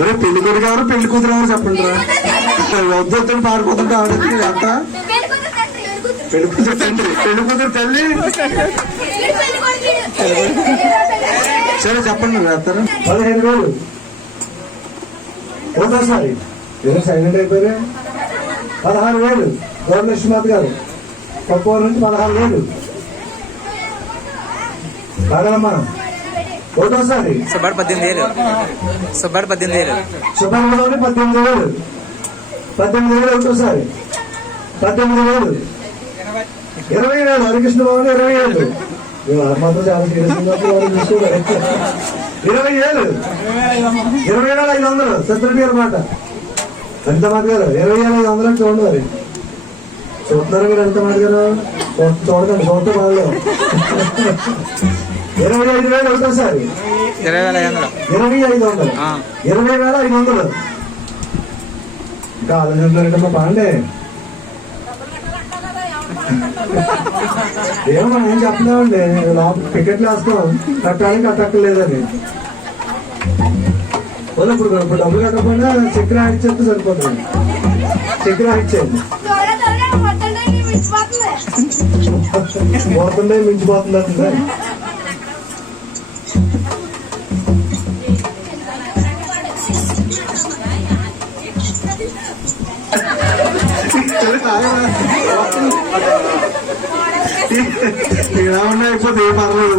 ఒరే పెళ్లి కొడుకు ఎవరు పెళ్లి కూతురు ఎవరు చెప్పండి రా. వద్దు పారిపోతుంటే ఆవిడ ఎంత పెళ్లి కూతురు తండ్రి పెళ్లి కూతురు తల్లి. సరే చెప్పండి వేస్తారు. 15,000 ఒకసారి ఏదో సైలెంట్ అయిపోయారే. 16,000 గౌరలక్ష్మీనాథ్ గారు పప్పూరు నుంచి 16,000. బాగాలమ్మా ఒకటోసారి సుబ్బాడు 18,000. సుబ్బాడు 18,000. సుబ్బాడు 18,000. 18,000 ఒకటోసారి. 18,000. 20,000 హరికృష్ణ బాబు 20,000. మాత్రం చాలా సీరియస్ చూసుకోవాలి. 20,000. 20,500 సత్యరెడ్డి గారు మాట. ఎంత మాట గారు 20,500 చూడండి. మరి చూస్తున్నారు మీరు ఎంత మాట గారు చూడకండి చూస్తే బాగా. 25,000 ఒకటోసారి. 20,500. 20,500. 20,500. ఇంకా ఆలోచిస్తున్నారంటమ్మా బాగుండే. ఏమో మనం ఏం చెప్తున్నామండి టికెట్లు వేస్తాం కట్టాలి కట్టక్కర్లేదని. ఇప్పుడు డబ్బులు కట్టకపోయినా చక్కెర ఆడిచ్చేస్తే సరిపోతుంది. చక్కెర ఆడిచ్చేది పోతుండే మించిపోతుంది అంటే ఇలా ఉన్నా అయిపోతే ఏ పర్లేదు.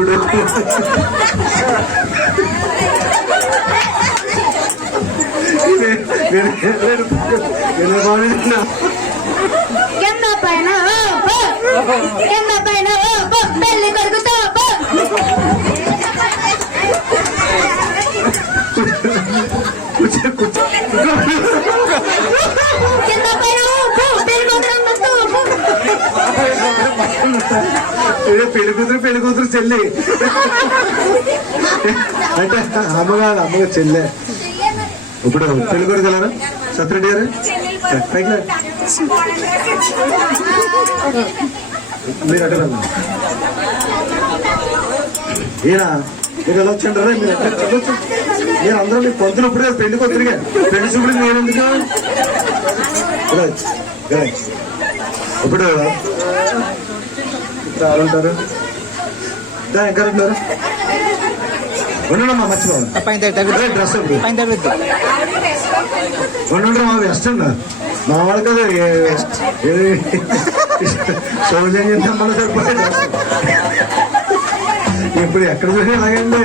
పెళ్లి కొడుకుతో పెళ్లి కూతురు చెల్లి అంటే అమ్మగా చెల్లె. ఇప్పుడు పెళ్లి కొడుకు వెళ్ళారా సత్యరెడ్డి గారు మీరు అక్కడ ఈయన మీరు ఎలా వచ్చంటారా? మీరు ఎక్కడ చదవచ్చు? మీరు అందరూ మీకు పొందులు ఇప్పుడే పెళ్లి కొడుతుగా పెళ్లి చూపుడు మీరు ఎందుకు ఇప్పుడు ఉంటారు ఎక్కడ ఉంటారు? ఉండమ్మా మర్చిపోవాలి డ్రెస్ ఉండండి మా ఇష్టం మా వాళ్ళు కదా సౌజన్యం మన సరిపోయి. ఇప్పుడు ఎక్కడ చూసి అలాగండి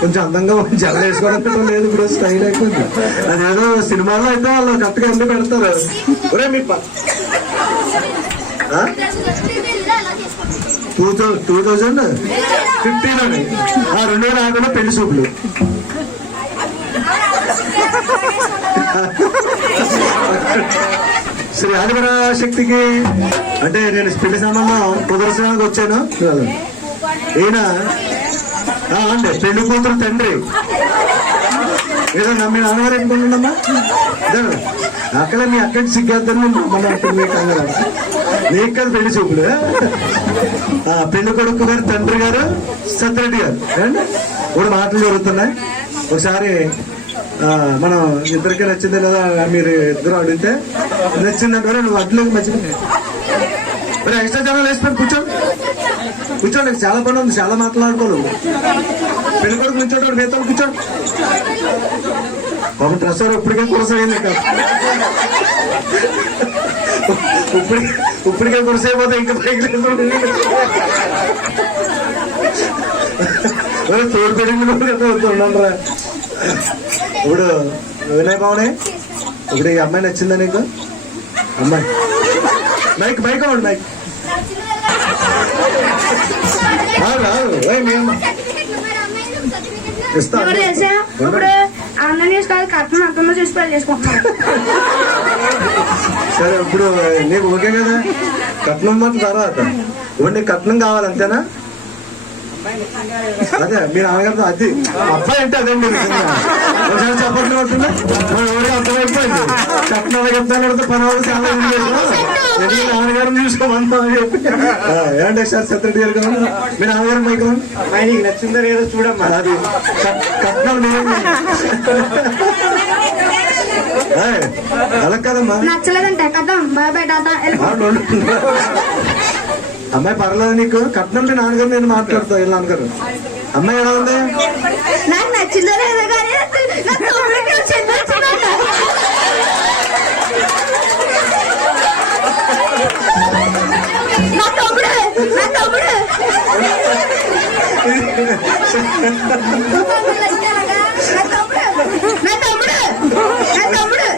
కొంచెం అందంగా జల్ల వేసుకోవడం లేదు. ఇప్పుడు స్టైల్ అయిపోయింది. అదేదో సినిమాలో అయితే వాళ్ళు కరెక్ట్గా అన్ని పెడతారు. ఒరే మీ 2015 అని 2006 పెళ్లి చూపులు. శ్రీ ఆదిపరాశక్తికి అంటే నేను పెళ్లి సంబంధం కుదర్శనానికి వచ్చాను. ఈయన అండి పెళ్లి కూతురు తండ్రి. ఏదో మీ నాన్నగారు ఎందుకుంటుండమ్మా అక్కడ మీ అక్కడి సిగ్గేద్దని మన మీకు అందరూ నీకు కదా పెళ్లి చూపులు. పెళ్లి కొడుకు గారు తండ్రి గారు సత్యరెడ్డి గారు అండి కూడా మాటలు జరుగుతున్నాయి. ఒకసారి మనం ఇద్దరికి నచ్చింది లేదా మీరు ఇద్దరు అడిగితే నచ్చిందంటే నువ్వు అడ్లకు మంచిగా ఎక్స్ట్రా ఛానల్ వేసిపోయి కూర్చోండి. చాలా పని ఉంది, చాలా మాట్లాడుకోను. పెళ్లి కొడుకు కూర్చోండి నేతలు కూర్చోండి. బాబు డ్రెస్ ఇప్పటికే కురసైంది ఇప్పటికే కురసైపోతే ఇంకా పైకి తోడు పెరిగిరా. ఇప్పుడు వినయ్ బాబునే ఇప్పుడు ఈ అమ్మాయి నచ్చిందా నీకు? అమ్మాయి మైక్ మైక్ అవ్వండి మైక్ సరే ఇప్పుడు నీకు ఓకే కదా? కట్నం మాత్రం తర్వాత ఇవ్వండి. కట్నం కావాలంతేనా? అదే మీరు నాన్నగారితో అది అబ్బాయి అంటే అదండి ఒకసారి చెప్పట్లు పడుతుంది. ఎవరికి అర్థమైపోయింది. కట్నాలు చెప్తాను పని వాళ్ళు చాలా ఎందుకు నాన్నగారిని చూసుకోమంతా అని చెప్పి ఏమంటే సార్ సత్యరెడ్డి గారు కదా మీ నాన్నగారు మైక్ అమ్మాయి నీకు నచ్చిందో లేదో చూడమ్మా. అది కట్నం ఏయ్, అలా కదమ్మా. నచ్చలేదంటే కదా బాబాయ్ టాట ఆ, ఉండు. అమ్మాయి పర్లేదు నీకు కట్నం మీ నాన్నగారు నేను మాట్లాడతా వీళ్ళ నాన్నగారు. అమ్మాయి ఎలా ఉంది? నాకు నచ్చిందో లేదో కానీ నా తమ్ముడికి చెల్లి వచ్చిందంట. నా తమ్ముడు నా తమ్ముడు నా తమ్ముడు నా తమ్ముడు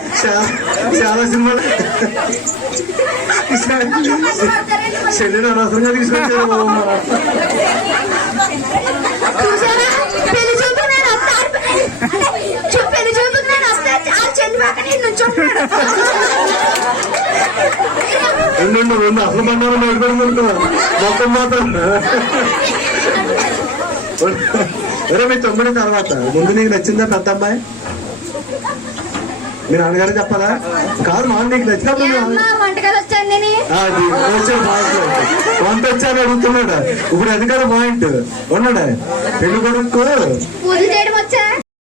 చాలా సినిమాలు చెల్లిని అనవసరంగా తీసుకొచ్చారు బాబు. చూసారా పెళ్లి చూపు నేను వస్తాను పెళ్లి చూపు నేను వస్తే ఆ చెల్లి పక్కన నుంచుంటున్నాడు. రెండు అసలు బండారం మాట్లాడుకుంటున్నా మొత్తం మాత్రం. ఒరే మీ తొమ్మిది తర్వాత ముందు నీకు నచ్చిందా పెద్ద అమ్మాయి? మీ నాన్నగారు చెప్పాలా? కాదు మా నీకు నచ్చినప్పుడు మీ నాన్న- వంటకాలు వచ్చాను నేను అది వచ్చాడు పాయింట్. వంట వచ్చాను అడుగుతున్నాడు. ఇప్పుడు అది కదా పాయింట్. ఉన్నాడా పెళ్లి కొడుకు పూజ చేయడం వచ్చా